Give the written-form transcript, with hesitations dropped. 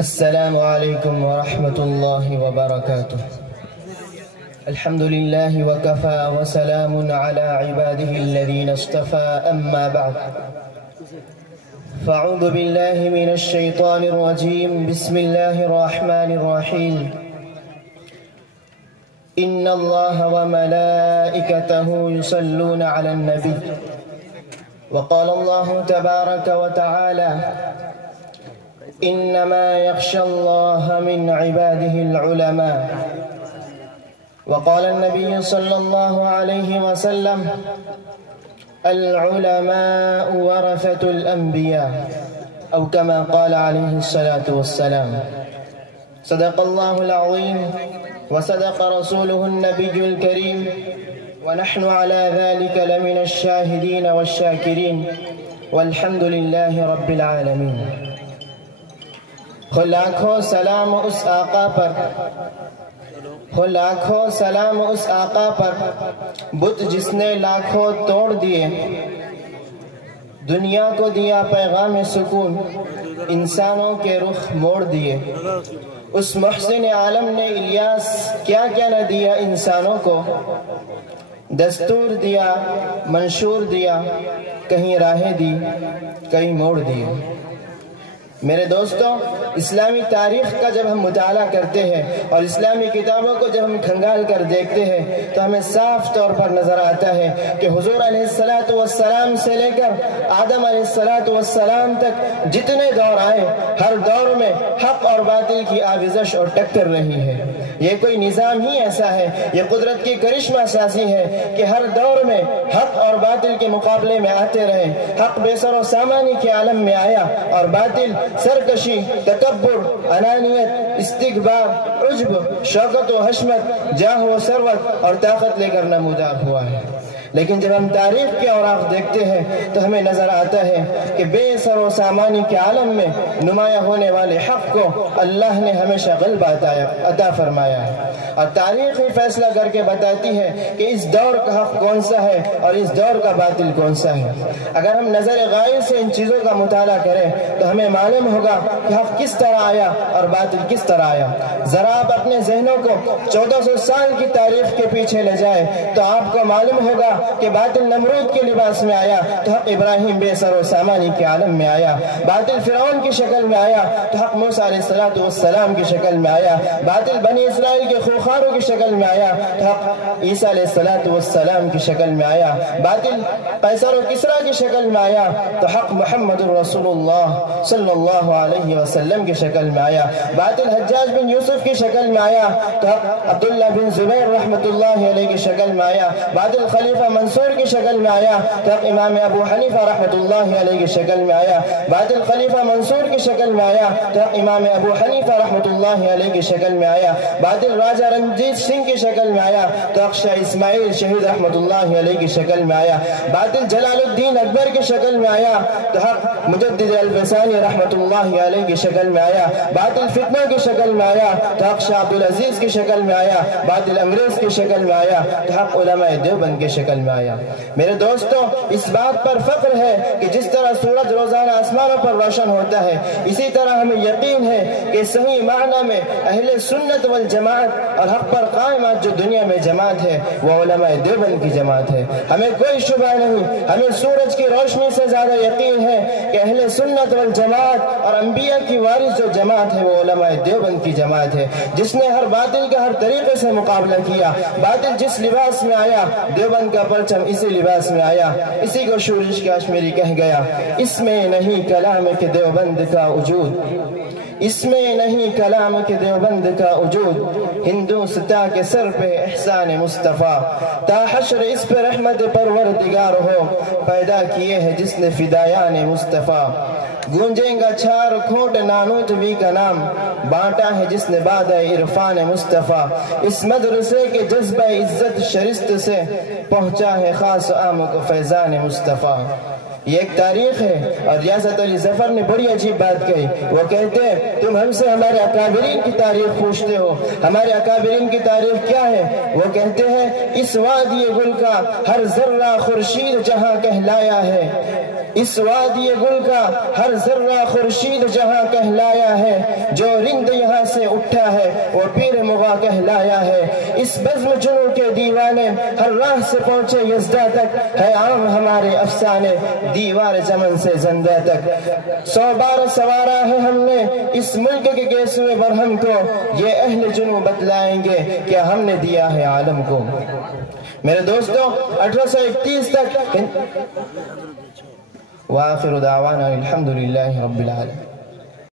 السلام عليكم ورحمة الله وبركاته. الحمد لله وكفى وسلام على عباده الذين اصطفى، أما بعد، فأعوذ بالله من الشيطان الرجيم. بسم الله الرحمن الرحيم. إن الله وملائكته يصلون على النبي، وقال الله تبارك وتعالى: إنما يخشى الله من عباده العلماء. وقال النبي صلى الله عليه وسلم: العلماء ورثة الأنبياء، أو كما قال عليه الصلاة والسلام. صدق الله العظيم وصدق رسوله النبي الكريم، ونحن على ذلك لمن الشاهدين والشاكرين، والحمد لله رب العالمين. لاکھوں سلام اس آقا پر، لاکھوں سلام اس آقا پر، بت جس نے لاکھوں توڑ دیے، دنیا کو دیا پیغام سکون، انسانوں کے رخ موڑ دیے۔ اس محسن عالم نے الیاس کیا کیا نہ دیا انسانوں کو، دستور دیا، منشور دیا، کہیں راہیں دی، کہیں موڑ دیے۔ میرے دوستوں، اسلامی تاریخ کا جب ہم مطالعہ کرتے ہیں اور اسلامی کتابوں کو جب ہم کھنگال کر دیکھتے ہیں تو ہمیں صاف طور پر نظر آتا ہے کہ حضور علیہ السلام سے لے کر آدم علیہ السلام تک جتنے دور آئے، ہر دور میں حق اور باطل کی آویزش اور ٹکر رہی ہے۔ یہ کوئی نظام ہی ایسا ہے، یہ قدرت کی کرشمہ سازی ہے کہ ہر دور میں حق اور باطل کے مقابلے میں آتے رہے۔ حق بے سر و سامانی کے عالم میں آیا اور باطل سرکشی، تکبر، انانیت، استکبار، عجب، شوکت و حشمت، جاہ و ثروت اور طاقت لے کر نمودار ہوا ہے۔ لیکن جب ہم تاریخ کے اوراق دیکھتے ہیں تو ہمیں نظر آتا ہے کہ بے سر و سامانی کے عالم میں نمایاں ہونے والے حق کو اللہ نے ہمیشہ غلبہ عطا فرمایا ہے، اور تاریخ ہی فیصلہ کر کے بتاتی ہے کہ اس دور کا حق کون سا ہے اور اس دور کا باطل کون سا ہے۔ اگر ہم نظر غائب سے ان چیزوں کا مطالعہ کریں تو ہمیں معلوم ہوگا کہ حق کس طرح آیا اور باطل کس طرح آیا۔ ذرا آپ اپنے ذہنوں کو 1400 سال کی تاریخ کے پیچھے لے جائیں تو آپ کو معلوم ہوگا کہ باطل نمرود کے لباس میں آیا تو حق ابراہیم بے سر و سامانی کے عالم میں آیا، باطل فرعون کی شکل میں آیا تو حق موسیٰ علیہ السلام کی شکل میں آیا، باطل بنی اسرائیل کے خوخاروں کی شکل میں آیا تو حق عیسیٰ علیہ السلام کی شکل میں آیا، باطل قیصر و کسریٰ کی شکل میں آیا تو حق محمد الرسول اللہ صلی اللہ علیہ وسلم کی شکل میں آیا، باطل حجاج بن یوسف کی شکل میں آیا تو حق عبداللہ بن زبیر رحمۃ اللہ علیہ کی شکل میں آیا، باطل خلیفہ منصور کی شکل میں آیا تو حق امام ابو حنیفہ رحمۃ اللہ علیہ کی شکل میں آیا، باطل خلیفہ منصور کی شکل میں آیا تو حق امام ابو حنیفہ رحمۃ اللہ علیہ کی شکل میں آیا، باطل راجہ رنجیت سنگھ کی شکل میں آیا تو حق شاہ اسماعیل شہید رحمۃ اللہ علیہ کی شکل میں آیا، باطل جلال الدین اکبر کی شکل میں آیا تو حق مجدد الفسانی رحمۃ اللہ علیہ کی شکل میں آیا، باطل فتنوں کی شکل میں آیا تو حق شاہ عبدالعزیز کی شکل میں آیا، باطل انگریز کی شکل میں آیا تو حق علماء دیوبند کی شکل میں آیا۔ میرے دوستوں، اس بات پر فخر ہے کہ جس طرح سورج روزانہ آسمانوں پر روشن ہوتا ہے، اسی طرح ہمیں یقین ہے کہ صحیح معنی میں اہل سنت والجماعت اور حق پر قائمات جو دنیا میں جماعت ہے وہ علماء دیوبند کی جماعت ہے۔ ہمیں کوئی شبہ نہیں، ہمیں سورج کی روشنی سے زیادہ یقین ہے کہ اہل سنت والجماعت اور انبیاء کی وارث جو جماعت ہے وہ علماء دیوبند کی جماعت ہے، جس نے ہر باطل کا ہر طریقے سے مقابلہ کیا۔ باطل جس لباس میں آیا، دیوبند کا پرچم اسی لباس میں آیا۔ اسی کو شورش کاشمیری کہہ گیا: اس میں نہیں کلام کے دیوبند کا وجود، اس میں نہیں کلام کے دیوبند کا وجود، ہندوستا کے سر پہ احسان مصطفیٰ، تا حشر اس پہ رحمت پروردگار ہو، پیدا کیے ہے جس نے فدایان مصطفیٰ۔ گونجیں گا چھار کھوٹ نانوت بھی کا نام، بانٹا ہے جس نے بادہ عرفان مصطفیٰ۔ اس مدرسے کے جذبہ عزت شرست سے پہنچا ہے خاص عام کو فیضان مصطفیٰ۔ یہ ایک تاریخ ہے، اور ریاست علی ظفر نے بڑی عجیب بات کہی۔ وہ کہتے ہیں تم ہم سے ہمارے اکابرین کی تاریخ پوچھتے ہو، ہمارے اکابرین کی تاریخ کیا ہے؟ وہ کہتے ہیں اس وادی گل کا ہر ذرہ خورشید جہاں کہلایا ہے، اس وادی گل کا ہر ذرہ خورشید جہاں کہلایا ہے، جو رند یہاں سے اٹھا ہے وہ پیر مغا کہلایا ہے۔ اس بزم جنوں کے دیوانے ہر راہ سے پہنچے یزدہ تک، ہے عام ہمارے افسانے دیوار چمن سے زندہ تک۔ 100 بار سوارا ہے ہم نے اس ملک کے گیسوئے برہم کو، یہ اہل جنوں بتلائیں گے کیا ہم نے دیا ہے عالم کو۔ میرے دوستوں 1831 تک وآخر دعوانا الحمدللہ رب العالمین۔